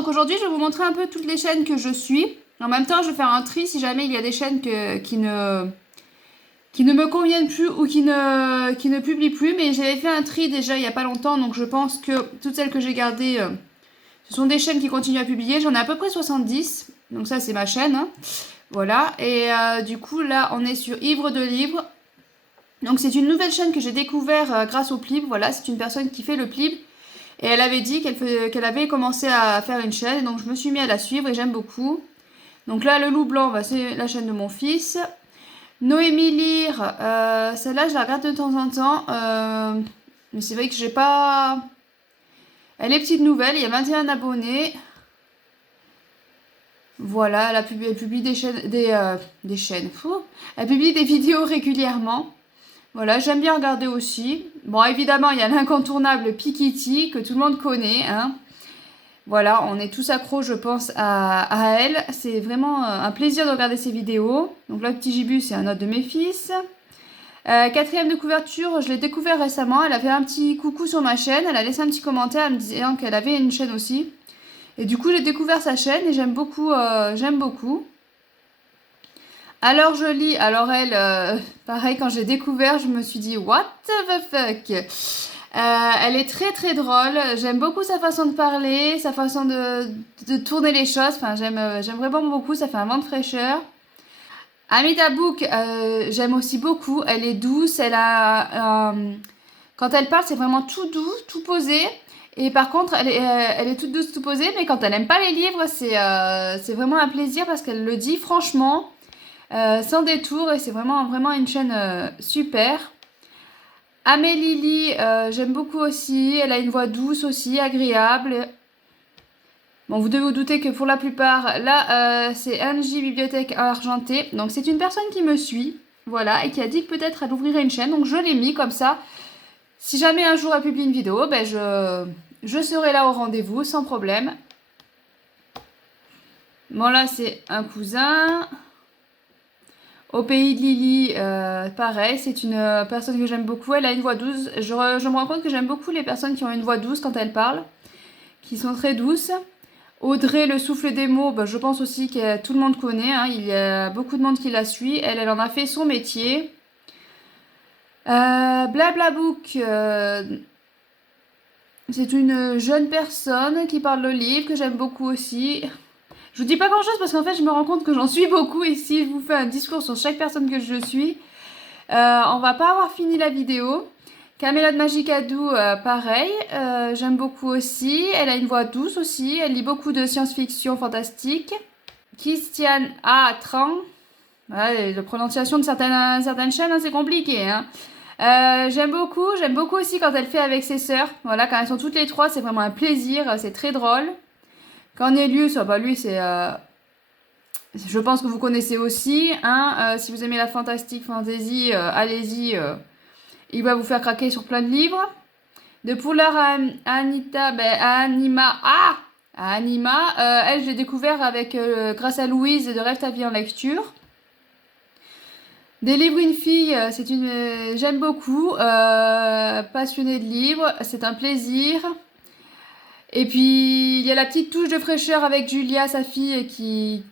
donc aujourd'hui je vais vous montrer un peu toutes les chaînes que je suis. En même temps, je vais faire un tri si jamais il y a des chaînes qui ne me conviennent plus ou qui ne publient plus. Mais j'avais fait un tri déjà il n'y a pas longtemps, donc je pense que toutes celles que j'ai gardées, ce sont des chaînes qui continuent à publier. J'en ai à peu près 70, donc ça c'est ma chaîne. Hein. Voilà, et du coup là on est sur Ivre de Livres. Donc c'est une nouvelle chaîne que j'ai découvert grâce au Plib. Voilà, c'est une personne qui fait le Plib. Et elle avait dit qu'elle avait commencé à faire une chaîne. Donc je me suis mis à la suivre et j'aime beaucoup. Donc là, le loup blanc, bah, c'est la chaîne de mon fils. Noémie Lire, celle-là, je la regarde de temps en temps. Mais c'est vrai que j'ai pas... Elle est petite nouvelle, il y a 21 abonnés. Voilà, elle publie des chaînes... Des chaînes, fou. Elle publie des vidéos régulièrement. Voilà, j'aime bien regarder aussi. Bon, évidemment, il y a l'incontournable Pikitty, que tout le monde connaît. Hein. Voilà, on est tous accros, je pense, à elle. C'est vraiment un plaisir de regarder ses vidéos. Donc là, le petit Gibu, c'est un autre de mes fils. Quatrième de couverture, je l'ai découvert récemment. Elle a fait un petit coucou sur ma chaîne. Elle a laissé un petit commentaire me disant qu'elle avait une chaîne aussi. Et du coup, j'ai découvert sa chaîne et j'aime beaucoup. J'aime beaucoup. Alors je lis, alors elle, pareil, quand j'ai découvert, je me suis dit, what the fuck? Elle est très très drôle, j'aime beaucoup sa façon de parler, sa façon de tourner les choses, enfin j'aime vraiment beaucoup, ça fait un vent de fraîcheur. Amita Book, j'aime aussi beaucoup, elle est douce, quand elle parle c'est vraiment tout doux, tout posé. Et par contre, elle est toute douce, tout posée, mais quand elle n'aime pas les livres, c'est vraiment un plaisir parce qu'elle le dit franchement. Sans détour et c'est vraiment une chaîne super. Amélie Lee, j'aime beaucoup aussi, elle a une voix douce aussi, agréable. Bon, vous devez vous douter que pour la plupart, là, c'est Angie Bibliothèque Argentée, donc c'est une personne qui me suit, voilà, et qui a dit que peut-être elle ouvrirait une chaîne, donc je l'ai mis comme ça. Si jamais un jour elle publie une vidéo, ben je serai là au rendez-vous, sans problème. Bon, là, c'est un cousin... Au pays de Lily, pareil, c'est une personne que j'aime beaucoup. Elle a une voix douce. Je me rends compte que j'aime beaucoup les personnes qui ont une voix douce quand elles parlent, qui sont très douces. Audrey, le souffle des mots, bah, je pense aussi que tout le monde connaît. Hein, il y a beaucoup de monde qui la suit. Elle en a fait son métier. Blablabook, c'est une jeune personne qui parle le livre, que j'aime beaucoup aussi. Je vous dis pas grand chose parce qu'en fait je me rends compte que j'en suis beaucoup et si je vous fais un discours sur chaque personne que je suis, on va pas avoir fini la vidéo. Camélia de Magicadou, pareil, j'aime beaucoup aussi. Elle a une voix douce aussi, elle lit beaucoup de science-fiction fantastique. Christiane A. Tran, ouais, la prononciation de certaines chaînes, hein, c'est compliqué. Hein. J'aime beaucoup aussi quand elle fait avec ses sœurs. Voilà, quand elles sont toutes les trois, c'est vraiment un plaisir, c'est très drôle. Cornelius, bah lui c'est... je pense que vous connaissez aussi. Hein, si vous aimez la fantastique fantasy, allez-y. Il va vous faire craquer sur plein de livres. De Poulard à Anita, à Anima. Ah à Anima. Elle, je l'ai découvert grâce à Louise de Rêve ta vie en lecture. Des livres une fille, j'aime beaucoup. Passionnée de livres, c'est un plaisir. Et puis, il y a la petite touche de fraîcheur avec Julia, sa fille, qui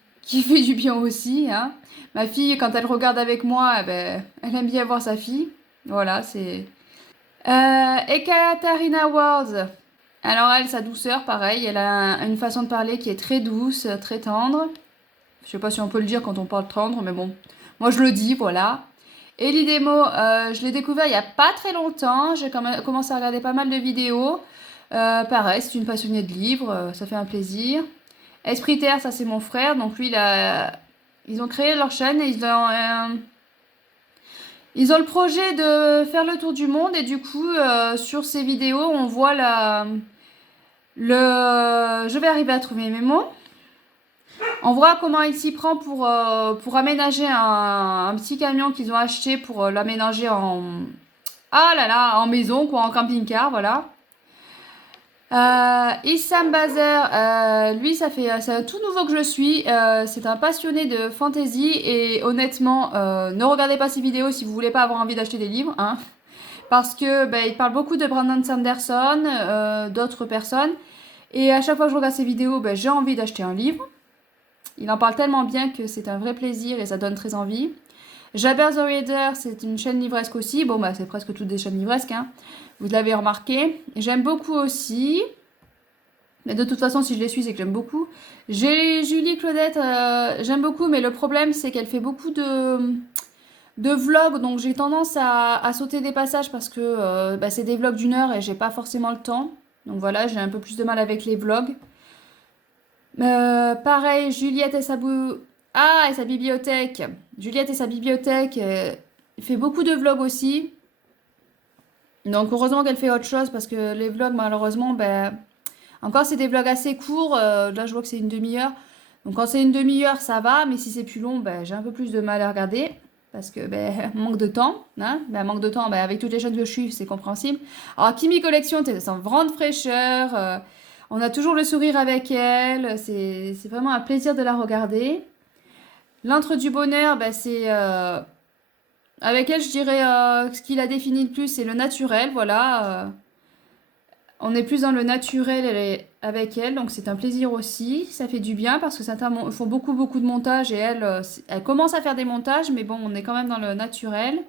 fait du bien aussi. Hein. Ma fille, quand elle regarde avec moi, elle aime bien voir sa fille. Voilà, c'est... Ekaterina Ward. Alors elle, sa douceur, pareil, elle a une façon de parler qui est très douce, très tendre. Je sais pas si on peut le dire quand on parle tendre, mais bon. Moi, je le dis, voilà. Elie Demo, je l'ai découvert il y a pas très longtemps. J'ai commencé à regarder pas mal de vidéos. Pareil, c'est une passionnée de livres, ça fait un plaisir. Esprit Terre, ça c'est mon frère, donc lui, ils ont créé leur chaîne et ils ont le projet de faire le tour du monde et du coup, sur ces vidéos, on voit je vais arriver à trouver mes mots. On voit comment il s'y prend pour aménager un petit camion qu'ils ont acheté pour l'aménager en maison, quoi, en camping-car, voilà. Issam Bazer, lui, c'est un tout nouveau que je suis. C'est un passionné de fantasy et honnêtement, ne regardez pas ses vidéos si vous voulez pas avoir envie d'acheter des livres, hein, parce que il parle beaucoup de Brandon Sanderson, d'autres personnes. Et à chaque fois que je regarde ses vidéos, ben, j'ai envie d'acheter un livre. Il en parle tellement bien que c'est un vrai plaisir et ça donne très envie. Jabber the Reader, c'est une chaîne livresque aussi. Bon, bah, c'est presque toutes des chaînes livresques, hein. Vous l'avez remarqué. J'aime beaucoup aussi. Mais de toute façon, si je les suis, c'est que j'aime beaucoup. J'ai Julie Claudette, j'aime beaucoup, mais le problème, c'est qu'elle fait beaucoup de vlogs, donc j'ai tendance à sauter des passages parce que bah, c'est des vlogs d'une heure et j'ai pas forcément le temps. Donc voilà, j'ai un peu plus de mal avec les vlogs. Pareil, Juliette et et sa bibliothèque. Juliette et sa bibliothèque fait beaucoup de vlogs aussi. Donc heureusement qu'elle fait autre chose parce que les vlogs, malheureusement, ben, encore c'est des vlogs assez courts. Là, je vois que c'est une demi-heure. Donc quand c'est une demi-heure, ça va, mais si c'est plus long, ben, j'ai un peu plus de mal à regarder. Parce que ben, manque de temps, hein. Ben, manque de temps, ben, avec toutes les chaînes que je suis, c'est compréhensible. Alors Kimi Collection, t'es sans grande fraîcheur. On a toujours le sourire avec elle. C'est vraiment un plaisir de la regarder. L'antre du bonheur, ben, c'est avec elle, je dirais ce qui la définit le plus, c'est le naturel. Voilà, on est plus dans le naturel avec elle, donc c'est un plaisir aussi. Ça fait du bien parce que certains font beaucoup de montages et elle, elle commence à faire des montages, mais bon, on est quand même dans le naturel.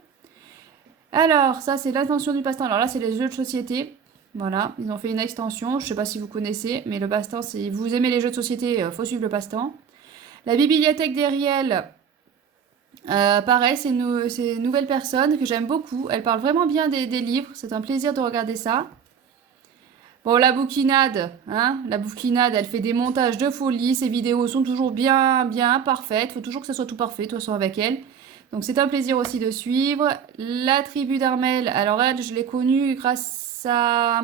Alors, ça, c'est l'intention du passe-temps. Alors là, c'est les jeux de société. Voilà, ils ont fait une extension. Je sais pas si vous connaissez, mais le passe-temps, c'est vous aimez les jeux de société, faut suivre le passe-temps. La bibliothèque d'Eriel, pareil, c'est une nouvelle personne que j'aime beaucoup. Elle parle vraiment bien des livres. C'est un plaisir de regarder ça. Bon, la bouquinade, hein, la bouquinade, elle fait des montages de folie. Ses vidéos sont toujours bien parfaites. Faut toujours que ça soit tout parfait, de toute façon, avec elle. Donc, c'est un plaisir aussi de suivre. La tribu d'Armel, alors elle, je l'ai connue grâce à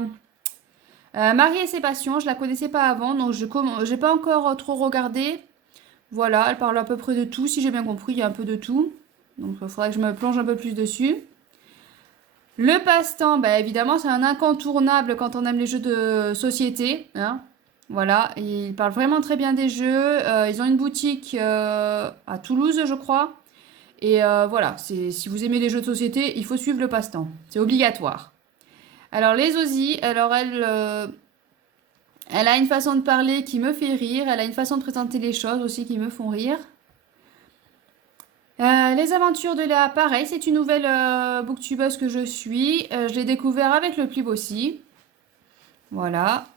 Marie et ses passions. Je la connaissais pas avant, donc je n'ai pas encore trop regardé. Voilà, elle parle à peu près de tout. Si j'ai bien compris, il y a un peu de tout. Donc, il faudrait que je me plonge un peu plus dessus. Le passe-temps, bah, évidemment, c'est un incontournable quand on aime les jeux de société, hein. Voilà, ils parlent vraiment très bien des jeux. Ils ont une boutique à Toulouse, je crois. Et voilà, si vous aimez les jeux de société, il faut suivre le passe-temps. C'est obligatoire. Alors, les Ozzy, alors elle a une façon de parler qui me fait rire. Elle a une façon de présenter les choses aussi qui me font rire. Les aventures de Léa, pareil, c'est une nouvelle booktubeuse que je suis. Je l'ai découvert avec le Plib aussi. Voilà.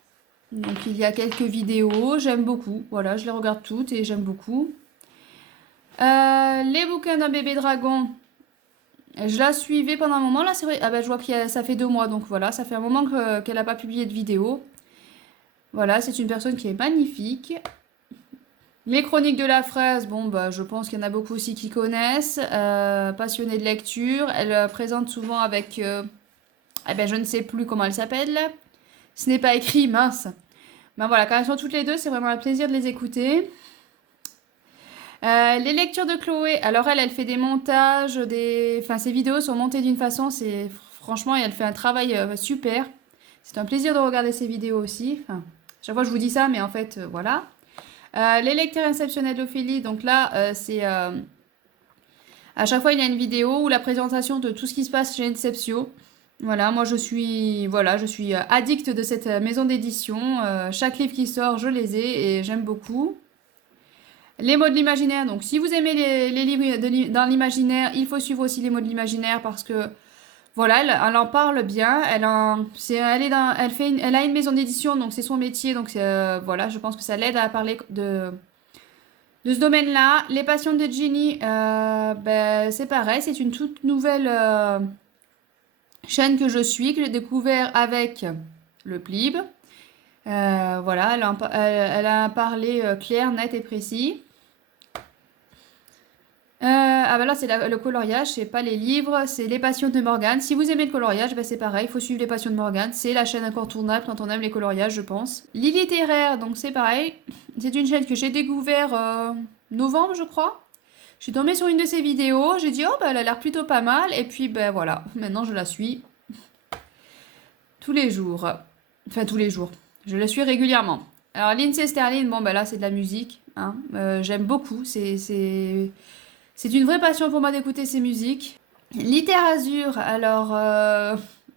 Donc il y a quelques vidéos, j'aime beaucoup. Voilà, je les regarde toutes et j'aime beaucoup. Les bouquins d'un bébé dragon, je la suivais pendant un moment. Là, c'est vrai. Ah ben, je vois que ça fait 2 mois, donc voilà, ça fait un moment qu'elle n'a pas publié de vidéo. Voilà, c'est une personne qui est magnifique. Les chroniques de la fraise, bon, bah, je pense qu'il y en a beaucoup aussi qui connaissent. Passionnée de lecture, elle présente souvent avec. Eh ben, je ne sais plus comment elle s'appelle. Ce n'est pas écrit, mince. Ben voilà, quand elles sont toutes les deux, c'est vraiment un plaisir de les écouter. Les lectures de Chloé, alors elle fait des montages, enfin ses vidéos sont montées d'une façon, c'est franchement, elle fait un travail super. C'est un plaisir de regarder ses vidéos aussi. Enfin, chaque fois je vous dis ça, mais en fait, voilà. Les lecteurs exceptionnels d'Ophélie, donc là, c'est à chaque fois il y a une vidéo ou la présentation de tout ce qui se passe chez Inceptio. Voilà, moi je suis addict de cette maison d'édition. Chaque livre qui sort, je les ai et j'aime beaucoup. Les mots de l'imaginaire, donc si vous aimez les livres dans l'imaginaire, il faut suivre aussi les mots de l'imaginaire parce que voilà, elle en parle bien. Elle a une maison d'édition, donc c'est son métier, donc voilà, je pense que ça l'aide à parler de ce domaine-là. Les passions de Ginny, ben, c'est pareil, c'est une toute nouvelle chaîne que je suis, que j'ai découvert avec le Plib. Voilà, elle a un parler clair, net et précis. Ah bah là c'est le coloriage, c'est pas les livres, c'est les passions de Morgane. Si vous aimez le coloriage, bah c'est pareil, il faut suivre les passions de Morgane. C'est la chaîne incontournable quand on aime les coloriages, je pense. Littéraire, donc c'est pareil. C'est une chaîne que j'ai découvert novembre, je crois. Je suis tombée sur une de ses vidéos, j'ai dit oh bah elle a l'air plutôt pas mal, et puis ben voilà, maintenant je la suis tous les jours. Enfin tous les jours, je la suis régulièrement. Alors Lindsay Sterling, bon bah là c'est de la musique, hein. J'aime beaucoup, c'est une vraie passion pour moi d'écouter ces musiques. Littérature, alors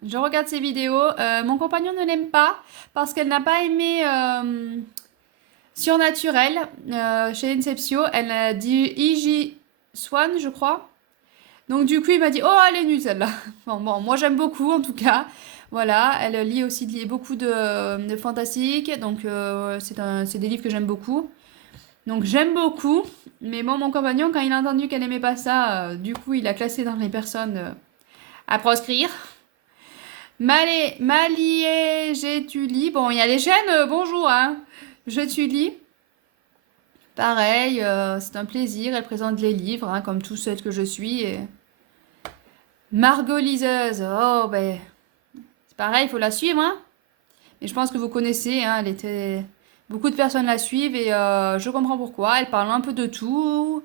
Je regarde ses vidéos. Mon compagnon ne l'aime pas parce qu'elle n'a pas aimé Surnaturel chez Inceptio. Elle a dit E.J. Swan, je crois. Donc du coup, il m'a dit, oh, elle est nulle celle-là. Bon, moi j'aime beaucoup en tout cas. Voilà, elle lit aussi beaucoup de fantastique. Donc c'est des livres que j'aime beaucoup. Donc j'aime beaucoup. Mais bon, mon compagnon, quand il a entendu qu'elle aimait pas ça, du coup, il a classé dans les personnes à proscrire. Malié, j'ai tu lis. Bon, il y a les chaînes, bonjour, hein. Je tu lis. Pareil, c'est un plaisir. Elle présente les livres, hein, comme tout celle que je suis. Et... Margot liseuse. Oh, ben, c'est pareil, il faut la suivre, hein. Mais je pense que vous connaissez, hein, elle était... Beaucoup de personnes la suivent et je comprends pourquoi. Elle parle un peu de tout.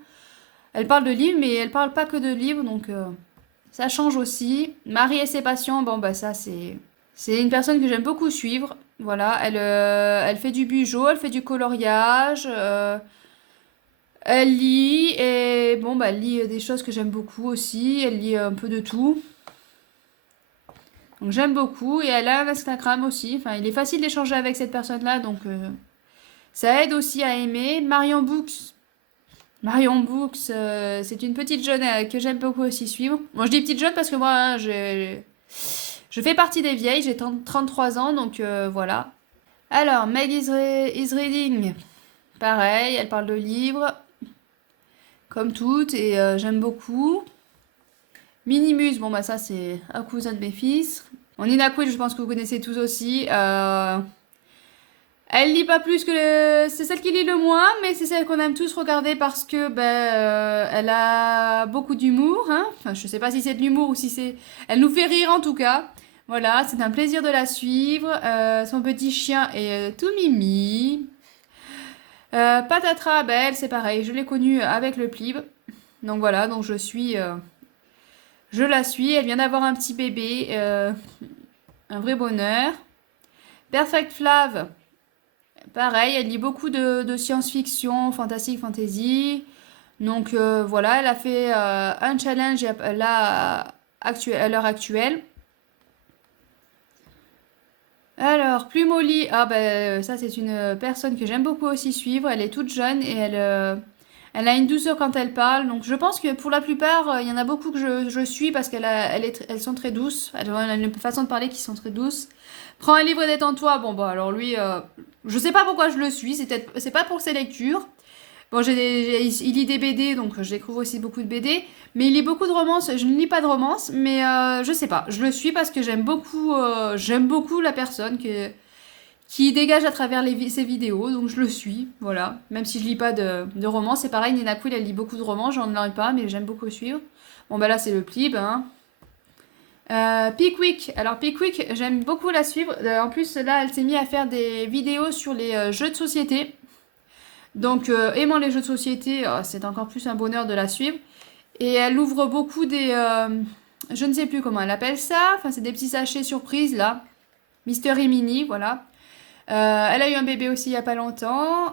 Elle parle de livres, mais elle parle pas que de livres, donc ça change aussi. Marie et ses passions, bon, bah ça, c'est une personne que j'aime beaucoup suivre. Voilà, elle fait du bugeot, elle fait du coloriage, elle lit et bon, bah, elle lit des choses que j'aime beaucoup aussi. Elle lit un peu de tout. Donc j'aime beaucoup et elle a un Instagram aussi. Enfin, il est facile d'échanger avec cette personne-là, donc ça aide aussi à aimer. Marion Books. Marion Books, c'est une petite jeune que j'aime beaucoup aussi suivre. Bon, je dis petite jeune parce que moi, hein, je fais partie des vieilles, j'ai 33 ans, donc voilà. Alors, Meg is Reading, pareil, elle parle de livres, comme toutes, et j'aime beaucoup. Minimus, bon bah ça c'est un cousin de mes fils. Nina Quill, je pense que vous connaissez tous aussi. Elle lit pas plus que c'est celle qui lit le moins, mais c'est celle qu'on aime tous regarder parce que elle a beaucoup d'humour. Hein. Enfin, je sais pas si c'est de l'humour ou si c'est. Elle nous fait rire en tout cas. Voilà, c'est un plaisir de la suivre. Son petit chien est tout mimi. Patatra, elle, c'est pareil. Je l'ai connue avec le plib. Donc voilà, donc je la suis. Elle vient d'avoir un petit bébé, un vrai bonheur. Perfect Flav. Pareil, elle lit beaucoup de science-fiction, fantastique, fantasy. Donc voilà, elle a fait un challenge là, à l'heure actuelle. Alors, Plumoli, ah ben ça c'est une personne que j'aime beaucoup aussi suivre. Elle est toute jeune et elle a une douceur quand elle parle. Donc je pense que pour la plupart, il y en a beaucoup que je suis parce elles sont très douces. Elles ont une façon de parler qui sont très douces. Prends un livre et détends-toi. Bon bah alors lui, je sais pas pourquoi je le suis. C'est pas pour ses lectures. Bon, il lit des BD, donc je découvre aussi beaucoup de BD. Mais il lit beaucoup de romances. Je ne lis pas de romances, mais je sais pas. Je le suis parce que j'aime beaucoup la personne qui dégage à travers ses vidéos, donc je le suis, voilà. Même si je lis pas de romans, c'est pareil, Nina Quill, elle lit beaucoup de romans, j'en lis pas, mais j'aime beaucoup suivre. Bon, bah là, c'est le plib, hein. Pickwick, alors Pickwick, j'aime beaucoup la suivre. En plus, là, elle s'est mise à faire des vidéos sur les jeux de société. Donc, aimant les jeux de société, c'est encore plus un bonheur de la suivre. Et elle ouvre beaucoup je ne sais plus comment elle appelle ça, enfin, c'est des petits sachets surprises, là. Mystery Mini, voilà. Elle a eu un bébé aussi il n'y a pas longtemps.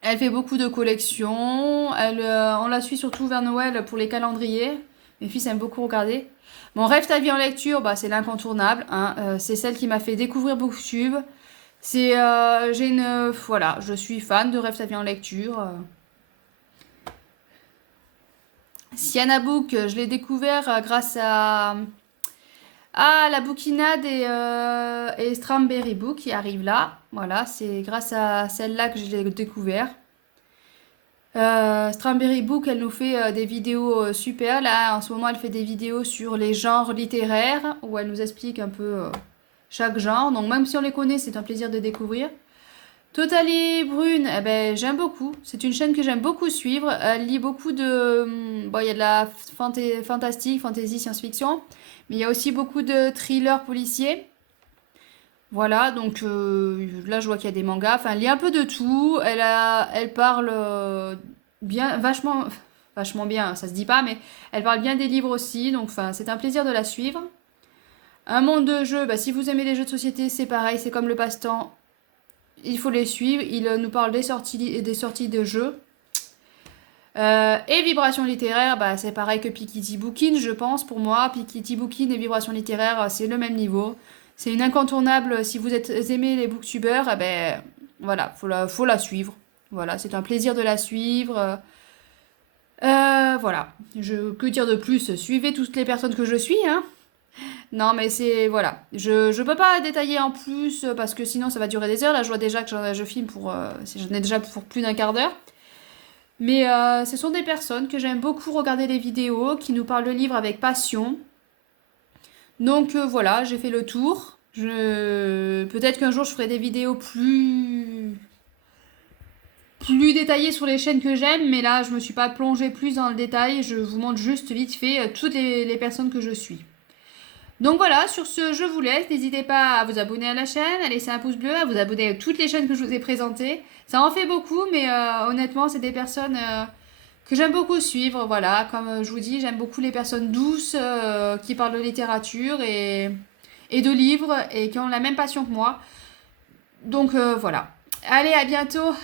Elle fait beaucoup de collections. On la suit surtout vers Noël pour les calendriers. Mes fils aiment beaucoup regarder. Mon Rêve ta vie en lecture, bah, c'est l'incontournable. Hein. C'est celle qui m'a fait découvrir BookTube. Voilà, je suis fan de Rêve ta vie en lecture. Sienna Book, je l'ai découvert grâce à la bouquinade et Strawberry Book qui arrive là. Voilà, c'est grâce à celle-là que je l'ai découvert. Strawberry Book, elle nous fait des vidéos super. Là, en ce moment, elle fait des vidéos sur les genres littéraires où elle nous explique un peu chaque genre. Donc, même si on les connaît, c'est un plaisir de découvrir. Totally Brune, eh ben, j'aime beaucoup. C'est une chaîne que j'aime beaucoup suivre. Elle lit beaucoup de... Bon, il y a de la fantastique, fantasy, science-fiction. Mais il y a aussi beaucoup de thrillers policiers. Voilà, donc là je vois qu'il y a des mangas. Enfin, elle lit un peu de tout. Elle parle bien, vachement bien, ça se dit pas, mais elle parle bien des livres aussi. Donc, enfin, c'est un plaisir de la suivre. Un monde de jeux, bah, si vous aimez les jeux de société, c'est pareil, c'est comme le passe-temps. Il faut les suivre. Il nous parle des sorties de jeux. Et Vibration littéraire, bah, c'est pareil que Piketty Bookin, je pense, pour moi. Piketty Bookin et Vibration littéraire, c'est le même niveau. C'est une incontournable. Si vous êtes aimé les booktubeurs, eh ben, voilà, faut la suivre. Voilà, c'est un plaisir de la suivre. Voilà, que dire de plus? Suivez toutes les personnes que je suis, hein. Non, mais c'est, voilà. Je peux pas détailler en plus parce que sinon ça va durer des heures. Là, je vois déjà que je filme pour, j'en ai déjà pour plus d'un quart d'heure. Mais ce sont des personnes que j'aime beaucoup regarder les vidéos, qui nous parlent le livre avec passion. Donc voilà, j'ai fait le tour. Peut-être qu'un jour je ferai des vidéos plus détaillées sur les chaînes que j'aime, mais là je me suis pas plongée plus dans le détail. Je vous montre juste vite fait toutes les personnes que je suis. Donc voilà, sur ce, je vous laisse. N'hésitez pas à vous abonner à la chaîne, à laisser un pouce bleu, à vous abonner à toutes les chaînes que je vous ai présentées. Ça en fait beaucoup, mais honnêtement, c'est des personnes que j'aime beaucoup suivre. Voilà, comme je vous dis, j'aime beaucoup les personnes douces qui parlent de littérature et de livres et qui ont la même passion que moi. Donc voilà. Allez, à bientôt.